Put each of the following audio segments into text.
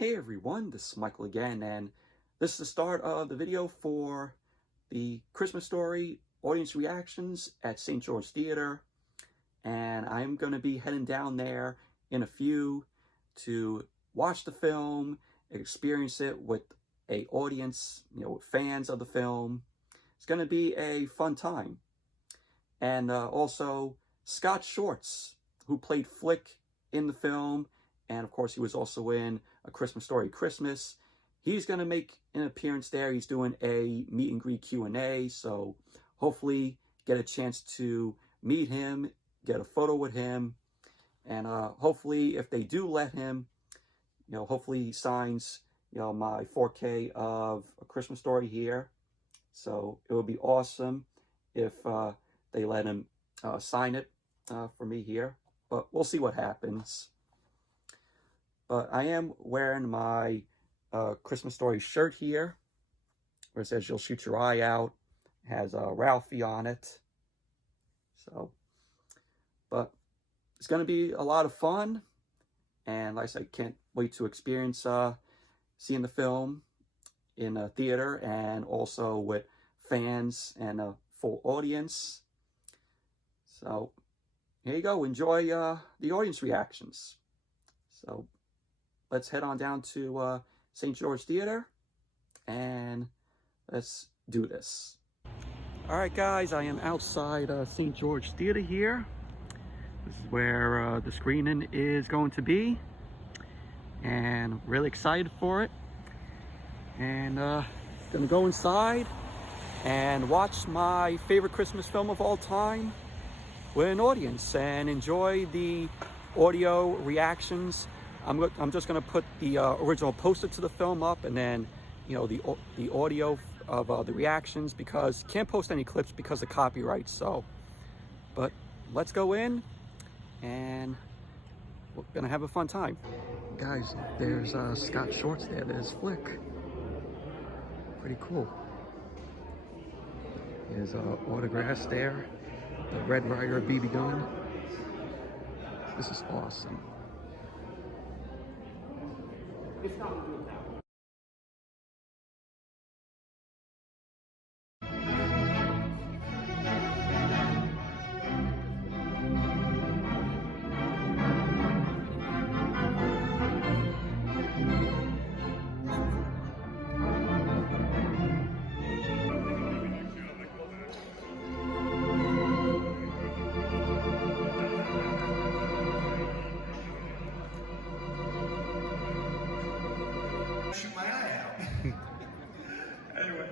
Hey everyone, this is Michael again, and this is the start of the video for the Christmas Story audience reactions at St. George Theater, and I'm going to be heading down there in a few to watch the film, experience it with a audience, fans of the film. It's going to be a fun time. And also Scott Schwartz, who played Flick in the film, and of course he was also in A Christmas Story Christmas. He's going to make an appearance there. He's doing a meet and greet Q&A, so hopefully get a chance to meet him, get a photo with him, and hopefully if they do let him, hopefully he signs, my 4K of A Christmas Story here. So it would be awesome if they let him sign it for me here, but we'll see what happens. But I am wearing my Christmas Story shirt here, where it says "You'll shoot your eye out." It has Ralphie on it. So, but it's going to be a lot of fun, and like I said, can't wait to experience seeing the film in a theater and also with fans and a full audience. So here you go. Enjoy the audience reactions. So let's head on down to St. George Theater and let's do this. All right, guys, I am outside St. George Theater here. This is where the screening is going to be, and really excited for it. And gonna go inside and watch my favorite Christmas film of all time with an audience and enjoy the audio reactions. I'm just going to put the original poster to the film up, and then the audio of the reactions, because can't post any clips because of copyright. So, but let's go in and we're gonna have a fun time, guys. There's Scott Schwartz there. There's Flick. Pretty cool. There's autographs there. The Red Ryder BB gun. This is awesome. If not, we'll do it now. Shoot my eye out. Anyway,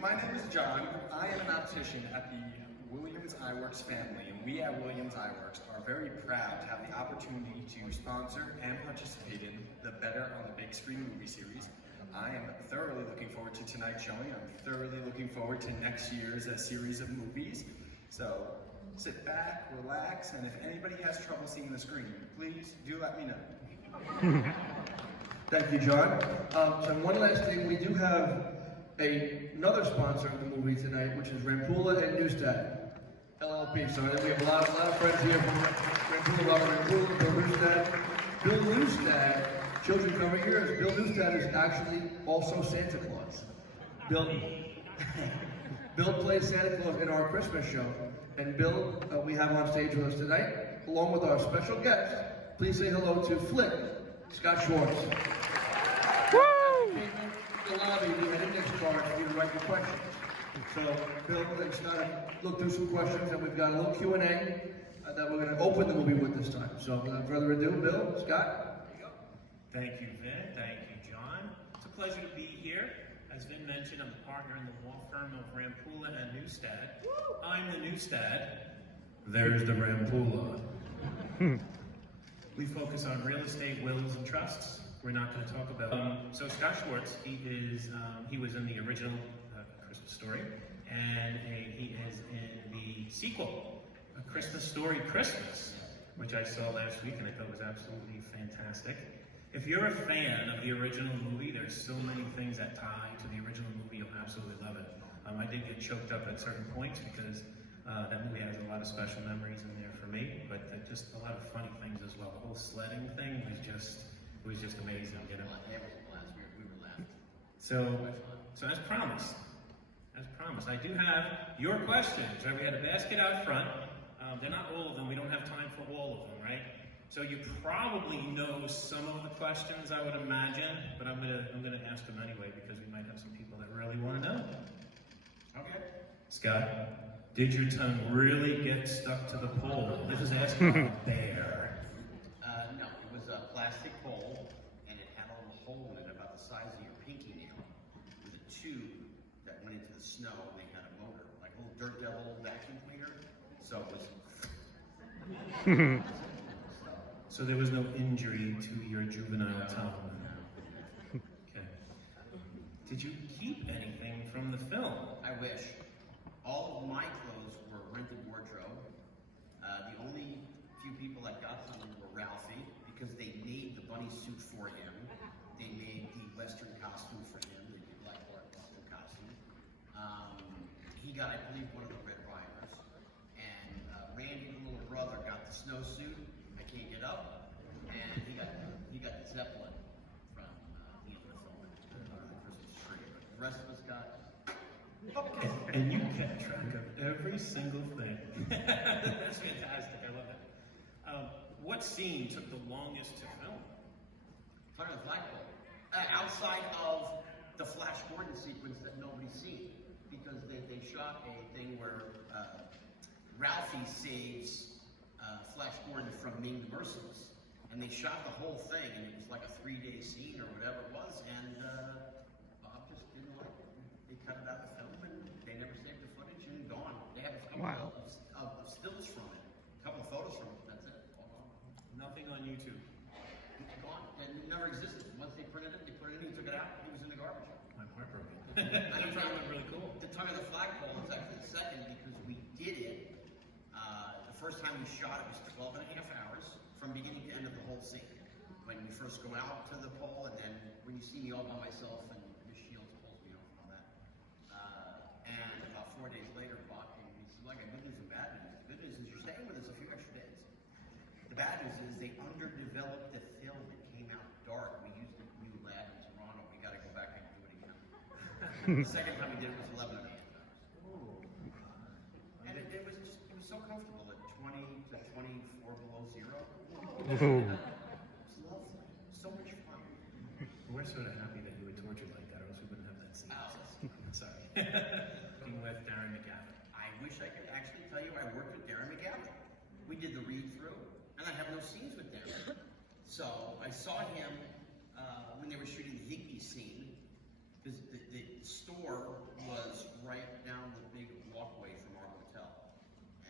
my name is John. I am an optician at the Williams Eyeworks family, and we at Williams Eyeworks are very proud to have the opportunity to sponsor and participate in the Better on the Big Screen movie series. I am thoroughly looking forward to tonight's showing. I'm thoroughly looking forward to next year's series of movies. So sit back, relax, and if anybody has trouble seeing the screen, please do let me know. Thank you, John. And one last thing, we do have another sponsor of the movie tonight, which is Rampula and Neustadt LLP. So we have a lot of friends here from Rampula, Robert Rampula, Bill Neustadt. Bill Neustadt, children coming here, as Bill Neustadt is actually also Santa Claus. Bill plays Santa Claus in our Christmas show. And Bill, we have on stage with us tonight, along with our special guest. Please say hello to Flick, Scott Schwartz. Woo! The lobby, we had index cards for you to write your questions. So Bill and Scott looked through some questions, and we've got a little Q&A that we're going to open the movie with this time. So without further ado, Bill, Scott. There you go. Thank you, Vin. Thank you, John. It's a pleasure to be here. As Vin mentioned, I'm a partner in the law firm of Rampula and Neustadt. I'm the Neustadt. There's the Rampula. We focus on real estate, wills, and trusts. We're not going to talk about so Scott Schwartz, he was in the original Christmas Story, and he is in the sequel, A Christmas Story Christmas, which I saw last week and I thought was absolutely fantastic. If you're a fan of the original movie, there's so many things that tie to the original movie, you'll absolutely love it. I did get choked up at certain points because that movie has a lot of special memories in there for me, but just a lot of funny things as well. The whole sledding thing was just It was just amazing, you know. Yeah, it was a blast. We were laughing. So as promised, I do have your questions, right? We had a basket out front. They're not all of them. We don't have time for all of them, right? So you probably know some of the questions, I would imagine, but I'm gonna ask them anyway because we might have some people that really want to know. Okay. Scott, did your tongue really get stuck to the pole? This is asking about a bear. No, it was a plastic bowl, and it had a little hole in it about the size of your pinky nail, with a tube that went into the snow, and they had a motor, like a little Dirt Devil vacuum cleaner. So it was. So there was no injury to your juvenile tongue. Okay. Did you keep anything from the film? I wish. All of my clothes were rented wardrobe. The only few people that got something were Ralphie, because they made the bunny suit for him. They made the Western costume for him, the Black Western costume. He got, I believe, one of the Red Riders. And Randy, the little brother, got the snowsuit. I can't get up. And he got the Zeppelin from the end of the film, under the Christmas tree. But the rest of us got. And you kept track of every single thing. That's fantastic. I love that. What scene took the longest to film? Part of the flagpole. Outside of the Flash Gordon sequence that nobody's seen. Because they shot a thing where Ralphie saves Flash Gordon from Ming the Merciless. And they shot the whole thing, and it was like a 3-day scene or whatever it was, and Bob just didn't like it. They cut it out of the film, and they never saved the footage, and gone. They have a couple of stills from it, a couple of photos from it, that's it, all gone. Nothing on YouTube. It's gone, and it never existed. Once they printed it, he took it out, it was in the garbage. I'm heartbroken. I That probably looked really cool. The tongue of the flagpole is actually the second because we did it. The first time we shot it was 12 and a half hours from beginning to end of the whole scene. When we first go out to the pole, and then when you see me all by myself and Miss Shields pulls me off and all that. And about 4 days later, Bob came and he said, "Like, I good news and bad news. The good news is you're staying with us a few extra days. The bad news is they underdeveloped the film. It came out dark. We used a new lab in Toronto. We got to go back and do it again." The second time we did it was 11 and a half hours. And it was so comfortable at 20 to 24 below zero. It's lovely. So much fun. We're sort of happy that you were tortured like that, or else we wouldn't have that scene. Sorry. Being with Darren McGavin. I wish I could actually tell you I worked with Darren McGavin. We did the read-through, and I have no scenes with Darren. So I saw him when they were shooting the Higby scene, because the store was right down the big walkway from our hotel.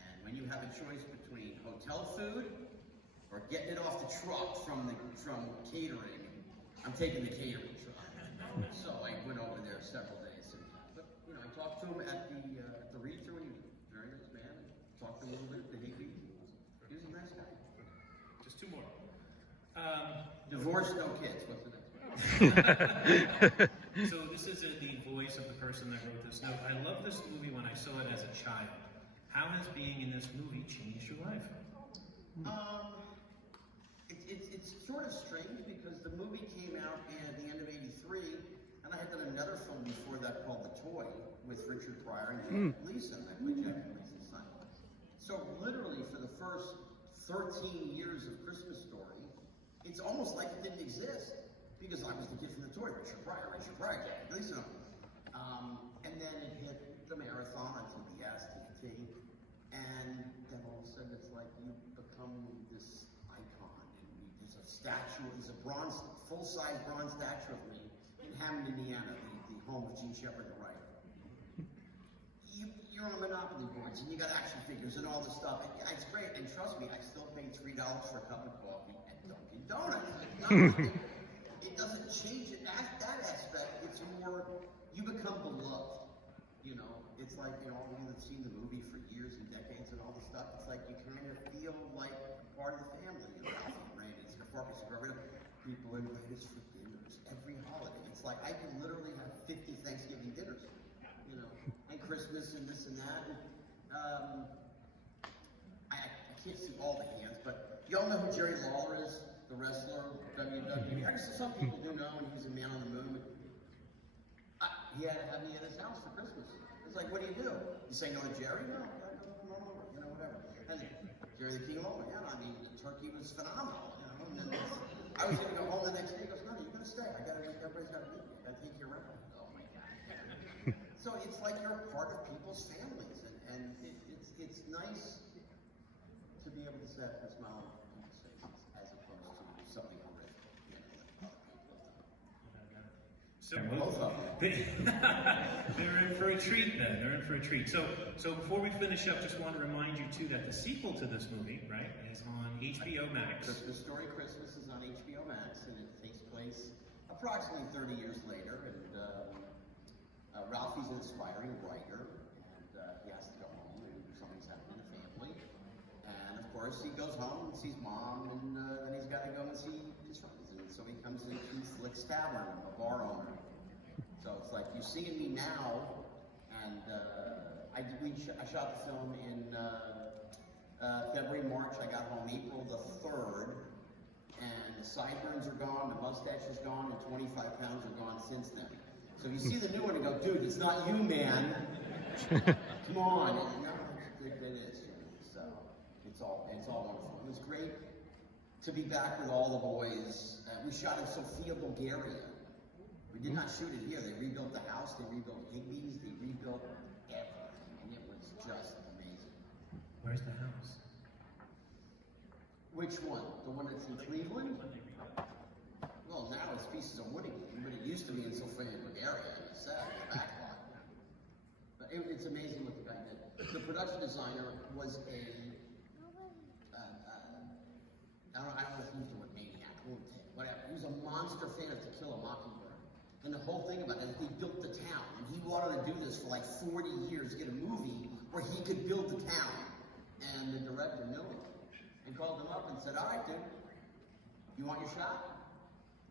And when you have a choice between hotel food or getting it off the truck from catering, I'm taking the catering truck. So I went over there several days. But I talked to him at the read-through, and he was a very nice man. Talked to him a little bit at the Higby. He was a nice guy. Just two more. Divorced, no kids. What's the next one? So this is the voice of the person that wrote this note. I love this movie when I saw it as a child. How has being in this movie changed your life? It's sort of strange because the movie came out at the end of '83, and I had done another film before that called The Toy with Richard Pryor and Jack Gleason. I played Jack Gleason's son. So literally for the first 13 years of Christmas Story, it's almost like it didn't exist because I was the kid from The Toy, Richard Pryor, Jack Gleason. And then it hit the marathon on TBS, TNT, and then all of a sudden it's like you become this icon. And there's a statue, there's a full-size bronze statue of me in Hammond, Indiana, the home of Gene Shepard, the writer. You're on Monopoly boards, and you got action figures and all this stuff. And yeah, it's great, and trust me, I still paid $3 for a cup of coffee at Dunkin' Donuts. It doesn't change it. That aspect, it's more, you become beloved. It's like, all of you have seen the movie for years and decades and all this stuff. It's like you kind of feel like part of the family. Ralphie and Randy, it's people invite us for dinners every holiday. It's like I can literally have 50 Thanksgiving dinners, and Christmas and this and that. And, I can't see all the hands, but y'all know who Jerry Lawler is? the wrestler, WWE. Some people do know, and he's a man on the moon. He had to have me at his house for Christmas. It's like, what do? You say no to Jerry? No, come on over, you know, whatever. And Jerry the King over, yeah, I mean, the turkey was phenomenal, you know. And then I was going to go home the next day. He goes, no, you're going to stay. Everybody's got to meet you. I think you're right. Oh my God. So it's like you're a part of people's families, and it's nice to be able to set a smile on people's faces as opposed to something horrific, you know, that other people have done. So Both of them. they're in for a treat then. They're in for a treat. So before we finish up, just want to remind you too that the sequel to this movie, right, is on HBO Max. Christmas Story Christmas is on HBO Max, and it takes place approximately 30 years later. And Ralphie's an aspiring writer, and he has to go home, and something's happening in the family. And of course, he goes home and sees Mom, and then he's got to go and see his friends. And so he comes into Flick's Tavern, a bar owner. So it's like, you see me now, and I shot the film in February, March. I got home April the 3rd, and the sideburns are gone, the mustache is gone, and 25 pounds are gone since then. So you see the new one and go, dude, it's not you, man. Come on. And no, it is. So it's all wonderful. It was great to be back with all the boys. We shot in Sofia, Bulgaria. We did not shoot it here. They rebuilt the house, they rebuilt Higbee's, they rebuilt everything, and it was just amazing. Where's the house? Which one? The one that's in Cleveland? Well, now it's pieces of wood again, but it used to be in Sofia, Bulgaria, in the set, in the back lot. But it's amazing what the guy did. The production designer was I don't know if he used the word maniac, whatever. He was a monster fan of To Kill a Mockingbird. And the whole thing about it is he built the town, and he wanted to do this for like 40 years, get a movie where he could build the town. And the director knew him and called him up and said, all right, dude, you want your shot?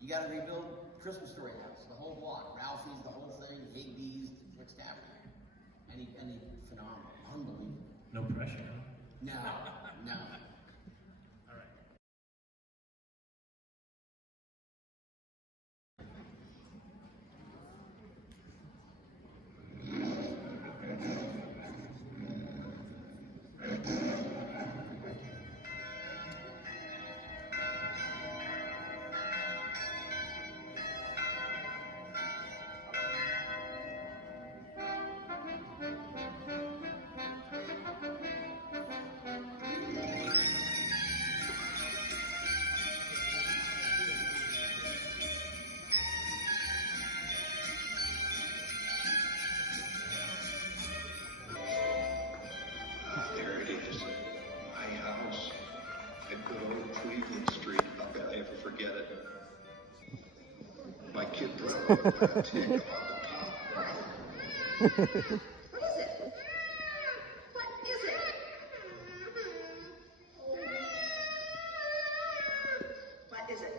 You got to rebuild Christmas Story house, the whole block, Ralphie's, the whole thing, Higbee's, Flick's Tavern. And he phenomenal, unbelievable. No pressure, huh? No. All right. There it is, my house at good old Cleveland Street. How could I ever forget it? My kid probably would have taken on the top. What is it? What is it? What is it?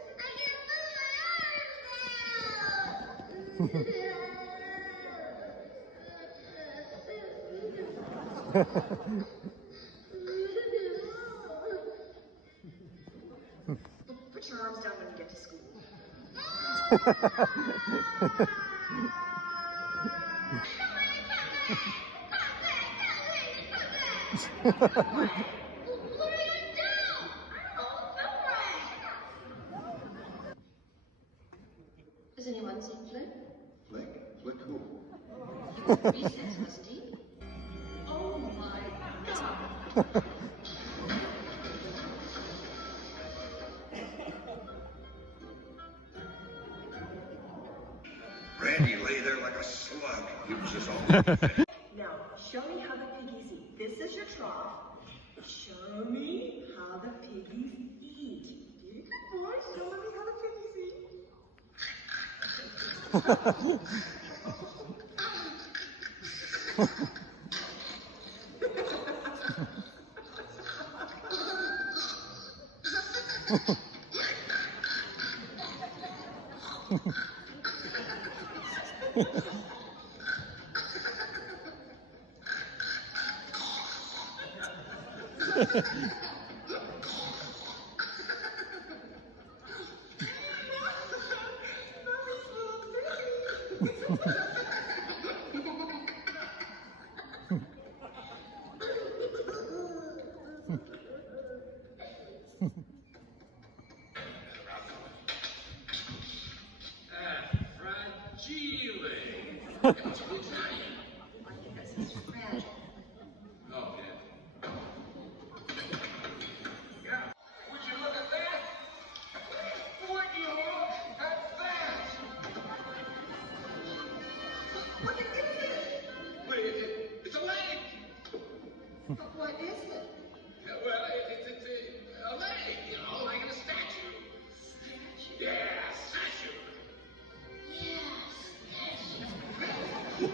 Put your arms down when you get to school. Has anyone seen Flick? Flick? Flick who? Recess, hasn't he? Oh my God! Randy lay there like a slug. He was just all. Now, show me how the piggies eat. This is your trough. Show me how the piggies eat. Dear good boy, show me how the piggies eat.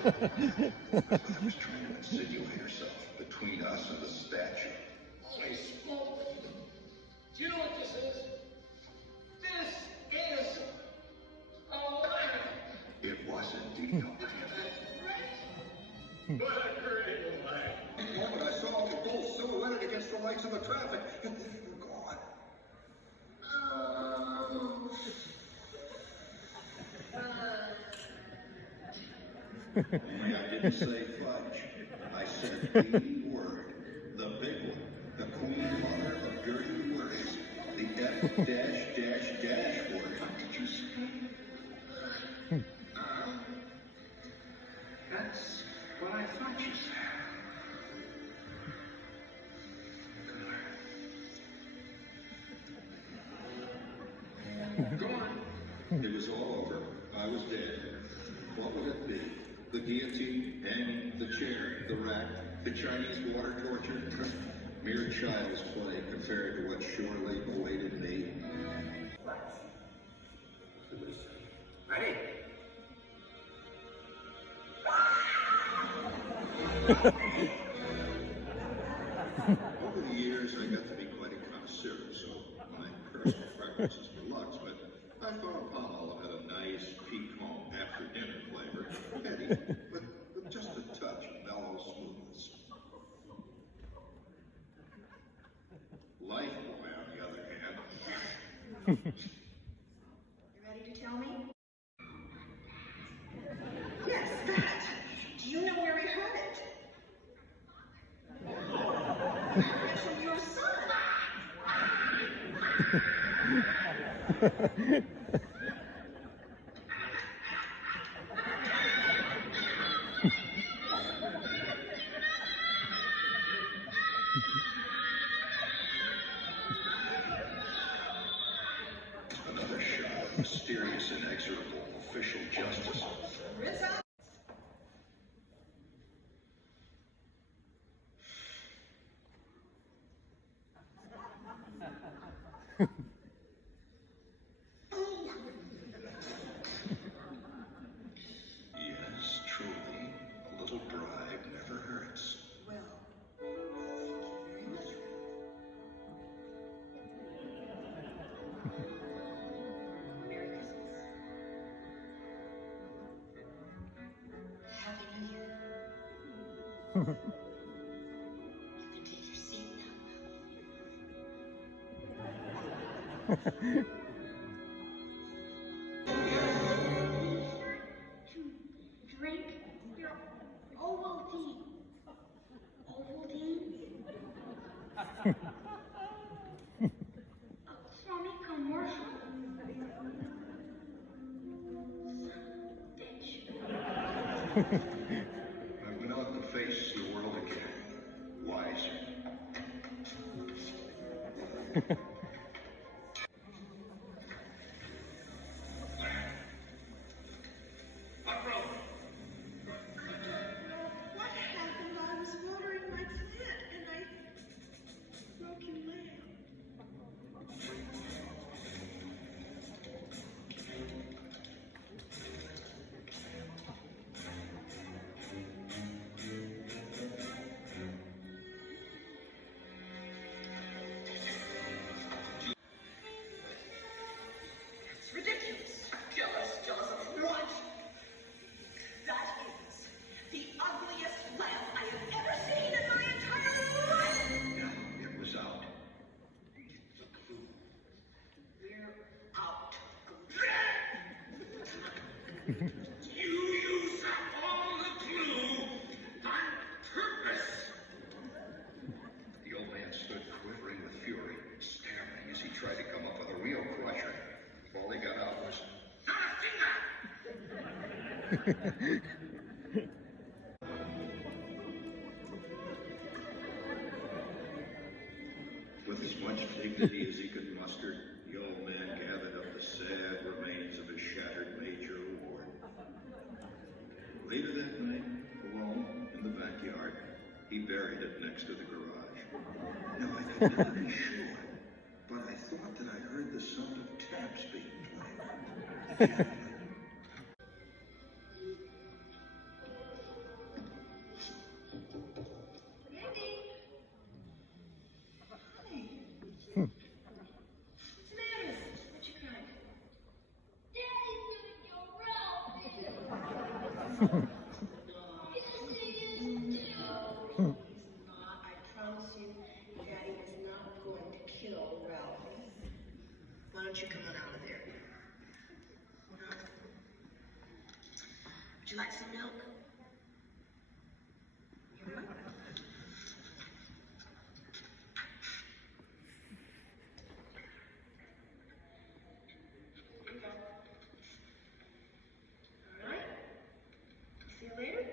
I was trying to insinuate herself between us and the statue. Holy smoke! Do you know what this is? This is a lamp! It was indeed a lamp. What a great lamp! The moment I saw the bull silhouetted against the lights of the traffic, and then they were gone. Only I didn't say fudge. I said the word, the big one, the queen mother of dirty words, the F dash dash dash word. What did you say? That's what I thought you said. Gone. It was all over. I was dead. What would it be? The guillotine, hanging, the chair, the rack, the Chinese water torture? Mere child's play compared to what surely awaited me. Ready? Over the years, I got to be quite a connoisseur, so my personal preference is deluxe, but I thought Apollo had a nice, piquant after-dinner flavor, heady, with just a touch of mellow smoothness. Lifebuoy, on the other hand. You ready to tell me? Yes, that. Do you know where we heard it? It's from your son. Another shot of mysterious, inexorable official justice. Ritz out. Yes, truly, a little bribe never hurts. Well, thank you very much. Merry Christmas. Happy New Year. You can take your seat now. Drink your Ovaltine. Ovaltine? A funny commercial. Bitch. I went out to face the world again, wiser. What happened? I was watering my plant and I broke your leg. It's ridiculous. Jealous of what? That is the ugliest lamp I have ever seen in my entire life. It was out. We're out. You With as much dignity as he could muster, the old man gathered up the sad remains of his shattered major award. Later that night, alone in the backyard, he buried it next to the garage. Now, I could never be sure, but I thought that I heard the sound of taps being played. I promise you, Daddy is not going to kill Ralph. Why don't you come on out of there? Would you like some milk? Here. All right. See you later.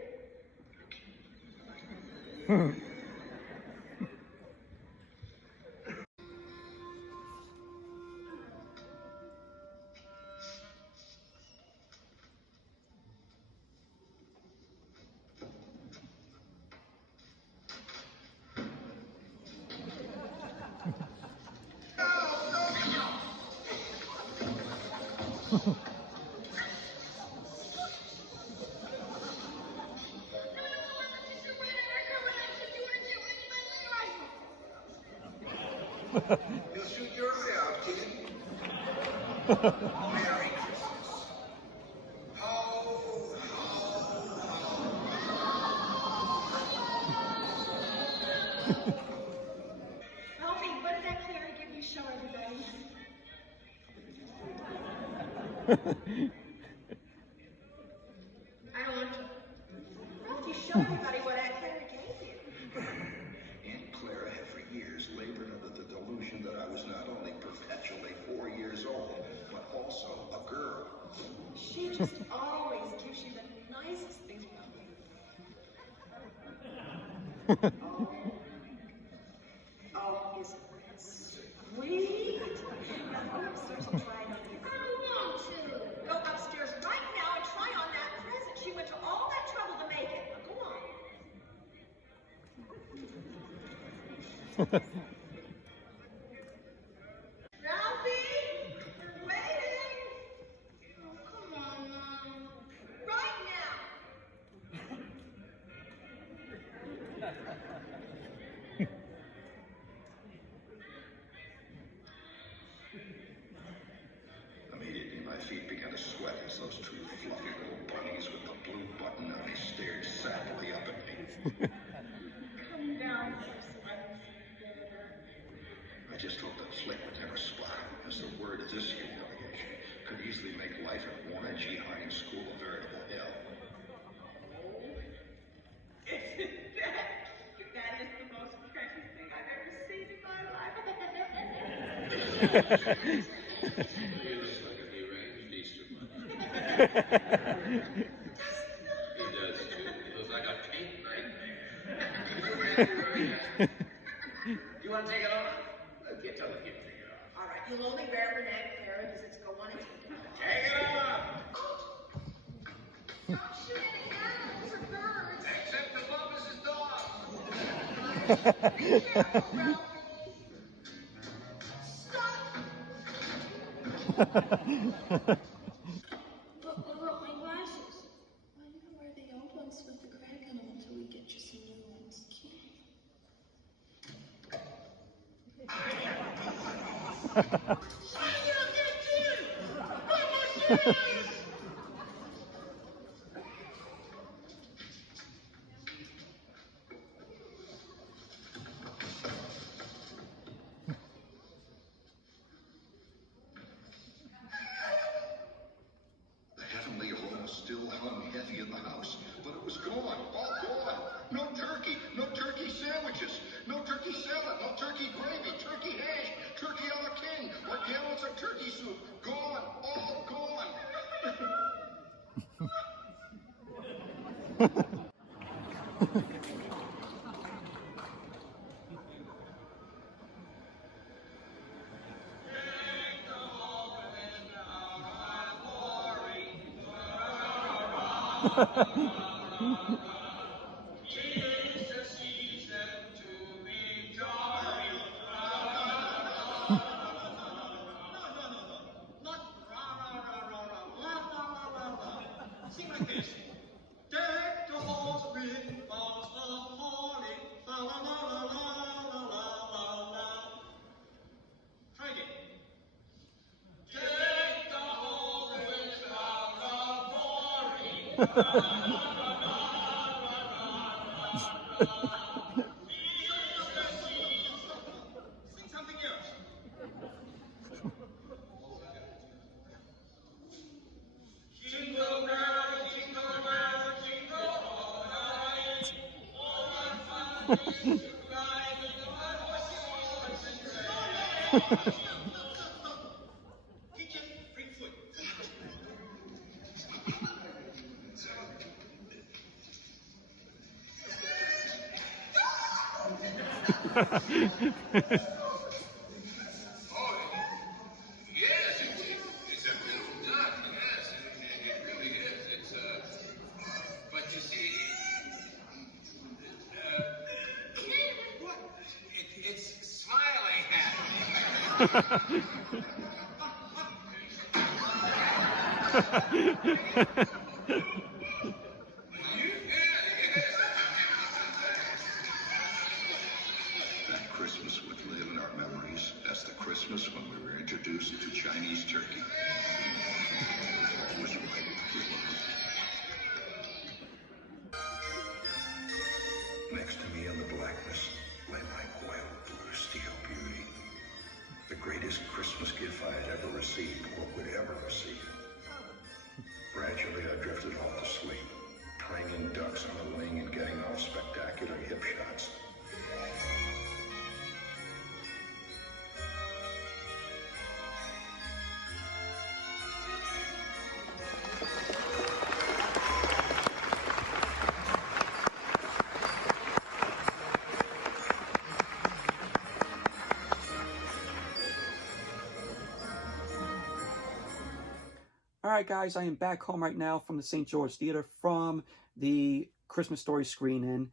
You'll shoot your eye out, kid. Merry Christmas. Ho, ho, ho. Ralphie, what did that Clary give you? Show everybody. I don't want to. Ralphie, show everybody what Aunt Clary gave you. Aunt Clara had for years labored under the delusion that I was not only perpetually 4 years old, but also a girl. She just always gives you the nicest things, Ralphie. Oh, isn't that sweet? Now go upstairs and try it on. I don't want to. Go upstairs right now and try on that present. She went to all that trouble to make it. Now, go on. Ralphie, we're waiting. Oh, come on, Mom. Right now. Immediately, my feet began to sweat as those two fluffy little bunnies with the blue button on they stared sadly up at me. Come down here so I can see better. I just hoped that Flick would never spot it, because the word of this humiliation could easily make life at Warren G. Hines School a veritable hell. That is the most precious thing I've ever seen in my life. He looks like a deranged Easter bunny. He does too. He looks like a pink nightmare. You want to take it off? Get to it. All right, you'll only wear it when Aunt Clara visits. Go on and take it off. Take it off! Stop shooting animals or birds. Except the Bubba's dog. Be careful, Ralphie. Stop. But what about my glasses? Why do you wear the old ones with the crack in them until we get you some new ones? The heavenly aroma still hung heavy in the house, but it was gone, all gone. No turkey sandwiches, no turkey salad, no turkey gravy, turkey hash, turkey a la king, or gallons of turkey soup. Gone, all gone. Sing like this. Deck the halls with boughs of holly. La la la la la la la la. Try again. Deck the halls with boughs of holly. La la la la la la. Sing something else. Jingle bell, jingle all the way. Oh, what fun it is to ride in the one-horse sleigh. Teacher, bring food. Yes, it's a beautiful duck. Yes, it really is. It's but you see, it's smiling at That Christmas would live in our memories. That's the Christmas when we were introduced to Chinese turkey. Was right. Next to me in the blackness lay my wild blue steel beauty. The greatest Christmas gift I had ever received or would ever receive. Gradually I drifted off to sleep, preening ducks on the wing and getting off spectacular hip shots. All right, guys, I am back home right now from the St. George Theater from the Christmas Story screening,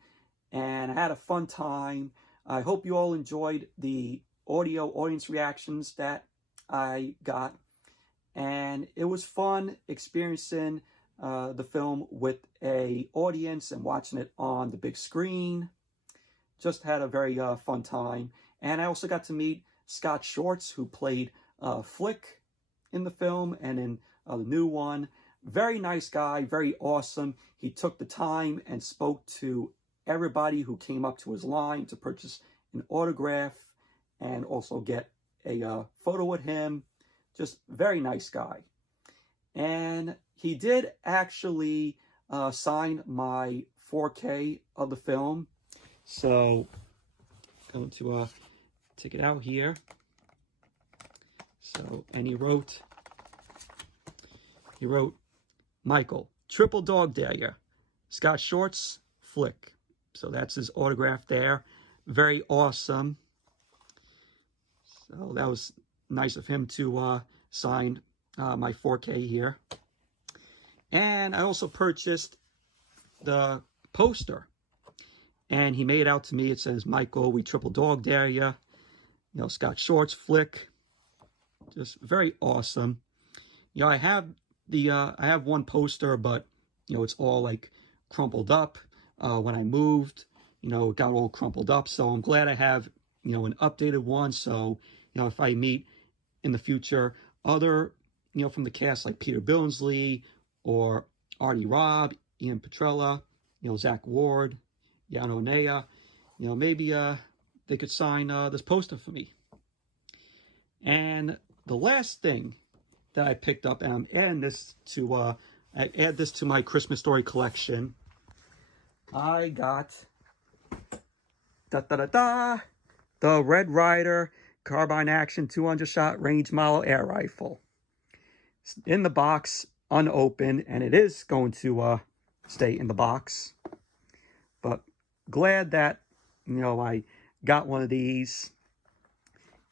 and I had a fun time. I hope you all enjoyed the audio audience reactions that I got, and it was fun experiencing the film with a audience and watching it on the big screen. Just had a very fun time, and I also got to meet Scott Schwartz, who played Flick in the film and in the new one. Very nice guy, very awesome. He took the time and spoke to everybody who came up to his line to purchase an autograph and also get a photo with him. Just very nice guy. And he did actually sign my 4K of the film. So I'm going to take it out here. So, and he wrote, Michael, triple dog dare ya. Scott Schwartz, Flick. So that's his autograph there. Very awesome. So that was nice of him to sign my 4K here. And I also purchased the poster. And he made it out to me. It says, Michael, we triple dog dare ya. You know, Scott Schwartz, Flick. Just very awesome. You know, I have one poster, but you know, it's all like crumpled up. When I moved, you know, it got all crumpled up. So I'm glad I have, you know, an updated one. So, you know, if I meet in the future other, you know, from the cast like Peter Billingsley or Artie Robb, Ian Petrella, you know, Zach Ward, Jan Onea, you know, maybe they could sign this poster for me. And the last thing that I picked up, and I'm adding this to, I add this to my Christmas Story collection. I got, the Red Ryder Carbine Action 200-shot range model air rifle. It's in the box, unopened, and it is going to stay in the box. But glad that, you know, I got one of these.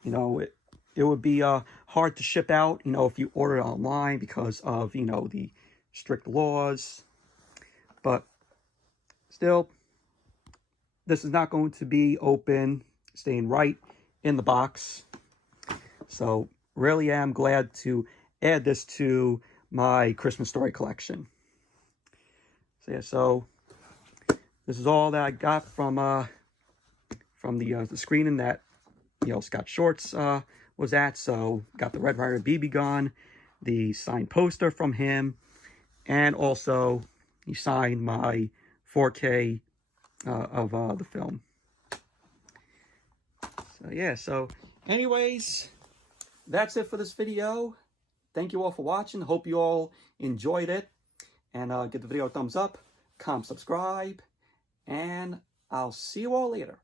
You know, it would be hard to ship out, you know, if you order it online because of, you know, the strict laws. But still, this is not going to be open, staying right in the box. So really am glad to add this to my Christmas story collection. So yeah, so this is all that I got from the screening that, you know, Scott Schwartz was at. So got the Red Ryder BB gun, the signed poster from him, and also he signed my 4K of the film. So yeah, so anyways, that's it for this video. Thank you all for watching. Hope you all enjoyed it. And give the video a thumbs up, comment, subscribe, and I'll see you all later.